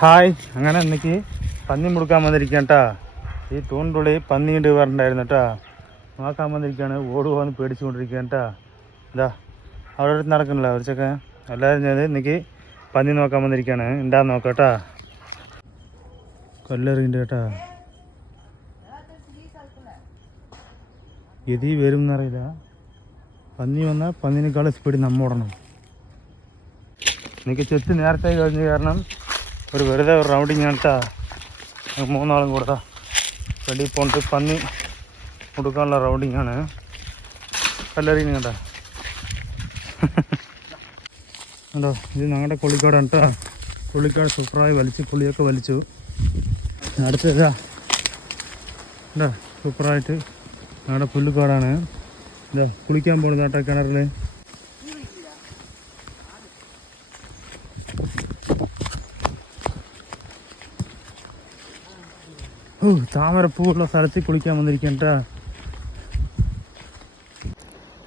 Hi, അങ്ങനെ ഇന്നേക്ക് പന്നി മുടുക്കാൻ വന്നിരിക്കാം കേട്ടാ. ഈ തൂണ്ടുള്ളി പന്നിയുണ്ട് പറഞ്ഞിട്ടുണ്ടായിരുന്നു കേട്ടാ. നോക്കാൻ വന്നിരിക്കുകയാണ്. ഓടുപോകാന്ന് പേടിച്ചുകൊണ്ടിരിക്കുകയാണ് കേട്ടാ. ഇതാ അവിടെ അടുത്ത് നടക്കണില്ല ഒരു ചെക്കൻ. എല്ലാവരും ഞാൻ ഇന്നേക്ക് പന്നി നോക്കാൻ വന്നിരിക്കുകയാണ്. ഉണ്ടാന്ന് നോക്കാം കേട്ടാ. കല്ലെറിയുണ്ട് കേട്ടാ. എതി വരും എന്നറിയില്ല. പന്നി വന്നാൽ പന്നിനേക്കാൾ സ്പീഡ് നമ്മ ഓടണം. എനിക്ക് ചെത്ത് നേരത്തെ കഴിഞ്ഞ് കാരണം ഒരു വെറുതെ ഒരു റൗണ്ടിങ് കേട്ടാ. മൂന്നാളും കൂടെ വെളിയിൽ പോയിട്ട് പന്നി കൊടുക്കാനുള്ള റൗണ്ടിങ്ങാണ്. കല്ലെറിയുന്നു കേട്ടാ. കണ്ടോ, ഇത് ഞങ്ങളുടെ പുള്ളിക്കാടാണ് കേട്ടോ. പുള്ളിക്കാട് സൂപ്പറായി വലിച്ചു, പുള്ളിയൊക്കെ വലിച്ചു. അടുത്തതാ കേട്ടോ, സൂപ്പറായിട്ട് ഞങ്ങളുടെ പുല്ലുക്കാടാണ്. ഇതാ കുളിക്കാൻ പോകുന്നത് കേട്ടോ കിണറിൽ. താമരപ്പൂവുള്ള സ്ഥലത്ത് കുളിക്കാൻ വന്നിരിക്കണ്ട.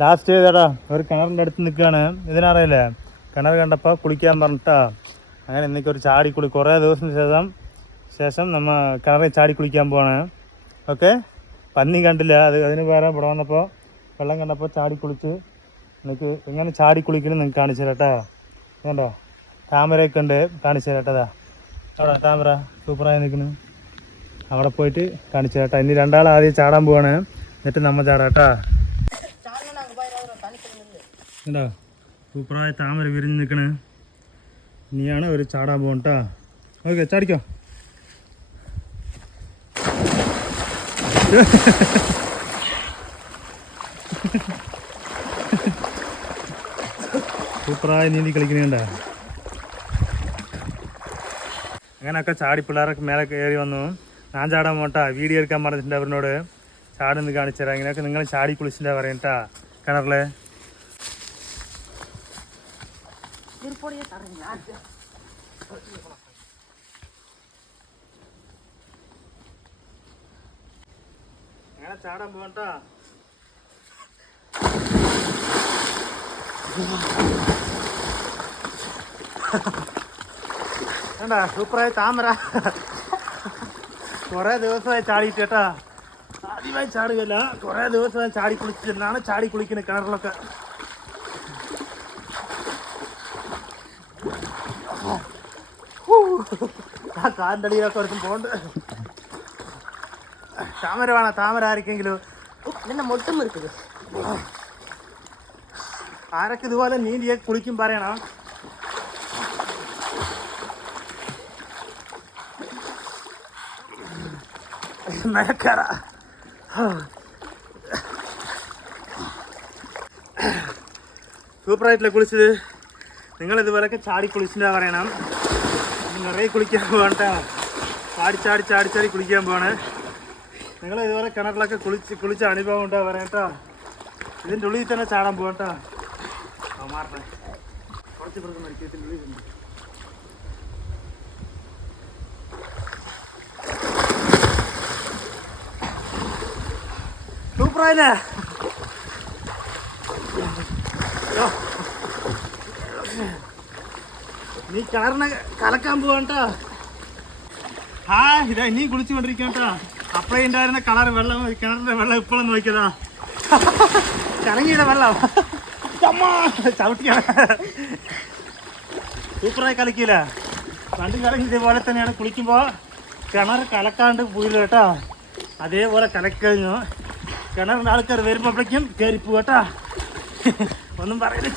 ലാസ്റ്റ് ചെയ്തേടാ ഒരു കിണറിൻ്റെ അടുത്ത് നിൽക്കുകയാണ്. ഇതിനറിയില്ലേ, കിണർ കണ്ടപ്പോൾ കുളിക്കാൻ പറഞ്ഞിട്ടാ. അങ്ങനെ ഇന്നേക്കൊരു ചാടിക്കുളി കുറേ ദിവസത്തിന് ശേഷം നമ്മൾ കിണറിൽ ചാടി കുളിക്കാൻ പോവാണ്. ഓക്കെ, പന്നി കണ്ടില്ല, അതിന് വേറെ ഇവിടെ വന്നപ്പോൾ വെള്ളം കണ്ടപ്പോൾ ചാടി കുളിച്ച്. നിങ്ങൾക്ക് എങ്ങനെ ചാടി കുളിക്കണം നിങ്ങൾക്ക് കാണിച്ചു തരാട്ടാ. കണ്ടോ, താമരയൊക്കെ ഉണ്ട്, കാണിച്ചു തരാട്ടതാ. അവിടെ താമര സൂപ്പറായി നിൽക്കുന്നു. അവിടെ പോയിട്ട് കാണിച്ചു കേട്ടാ. ഇനി രണ്ടാൾ ആദ്യം ചാടാൻ പോവാണ്, എന്നിട്ട് നമ്മ ചാടാട്ടാ. കണ്ടോ, സൂപ്പറായ താമര വിരിഞ്ഞ് നിൽക്കണ്. ഇനിയാണ് ഒരു ചാടാൻ പോകണ്ടാ. ഓക്കെ, ചാടിക്കോ. സൂപ്പറായ നീന്തി കളിക്കണേണ്ട. അങ്ങനെയൊക്കെ ചാടി പിള്ളേരൊക്കെ മേലെ കയറി വന്നു. ഞാൻ ചാടാൻ പോട്ടാ. വീഡിയോ എടുക്കാൻ പറഞ്ഞിട്ടുണ്ട് അവരോട്. ചാടുന്ന് കാണിച്ചു തരാം. ഇങ്ങനെയൊക്കെ നിങ്ങൾ ചാടി കുളിച്ചിട്ടാ പറയട്ടാ കിണറില്. അങ്ങനെ ചാടാൻ പോകട്ടാ. വേണ്ട, സൂപ്പറായ താമര. കുറേ ദിവസമായി ചാടിയിട്ട് കേട്ടാ. ആദ്യമായി ചാടുകയല്ല, കുറേ ദിവസമായി ചാടി കുളിച്ചിട്ടാണ് ചാടി കുളിക്കുന്നത് കിണറിലൊക്കെ. ആ കാലിൻ്റെ അടിയിലൊക്കെ ഒരുത്തും പോണ്ട്. താമര വേണം, താമര ആർക്കെങ്കിലും മൊട്ടും എടുക്കുന്നത്. ആരൊക്കെ ഇതുപോലെ നീന്തിയെ കുളിക്കും പറയണം. മഴക്കാറ സൂപ്പറായിട്ടില്ല കുളിച്ചത്. നിങ്ങളിതുപോലൊക്കെ ചാടി കുളിച്ചിട്ടാ പറയണം. നിറയെ കുളിക്കാൻ പോകണ്ട, ചാടി ചാടി ചാടി ചാടി കുളിക്കാൻ പോവാണ്. നിങ്ങളിതുപോലെ കിണറിലൊക്കെ കുളിച്ച അനുഭവം ഉണ്ടാ പറയട്ടോ. ഇതിൻ്റെ ഉള്ളിൽ തന്നെ ചാടാൻ പോകട്ടോ. മാറട്ടെ, കുറച്ച് പേർക്ക് മരിക്കത്തിൻ്റെ ഉള്ളിൽ. സൂപ്പറായില്ലേ? നീ കിണറിനെ കലക്കാൻ പോവാട്ടോ. ആ ഇതാ നീ കുളിച്ചുകൊണ്ടിരിക്കട്ടോ. അപ്പളേ ഉണ്ടായിരുന്ന കളർ വെള്ളം, കിണറിന്റെ വെള്ളം ഇപ്പോഴും നോക്കിയതാ. കലങ്ങിയുടെ വെള്ളം ചവിട്ടിയാണ്. സൂപ്പറായി കലക്കിയില്ല. പണ്ട് കലങ്ങി ഇതേപോലെ തന്നെയാണ്. കുളിക്കുമ്പോൾ കിണർ കലക്കാണ്ട് പോയില്ല കേട്ടോ. അതേപോലെ കലക്കഴിഞ്ഞു. കിണറിൻ്റെ ആൾക്കാർ വരുമ്പോഴേക്കും കയറിപ്പോ കേട്ടാ. ഒന്നും പറയില്ല,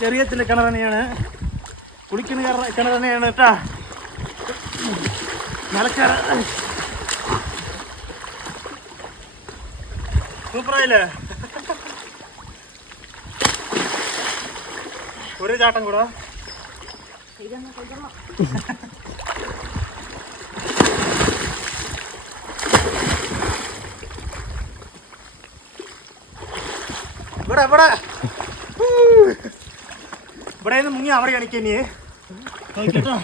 ചെറിയത്തിൻ്റെ കിണർ തന്നെയാണ്. കുളിക്കുന്ന കിണർ തന്നെയാണ് കേട്ടാ. മലക്കാറ് സൂപ്പറായില്ലേ? ഒരു ചാട്ടം കൂടാ. ഇവിടെ ഇവിടെ ഇവിടെ നിന്ന് മുങ്ങി അവിടെ കാണിക്കേ നോക്കിട്ടോ.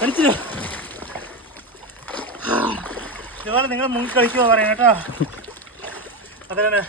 കളിച്ചില്ലേ? ഇതുപോലെ നിങ്ങൾ മുങ്ങി കളിക്കുമോ പറയാം കേട്ടോ. അതാണ്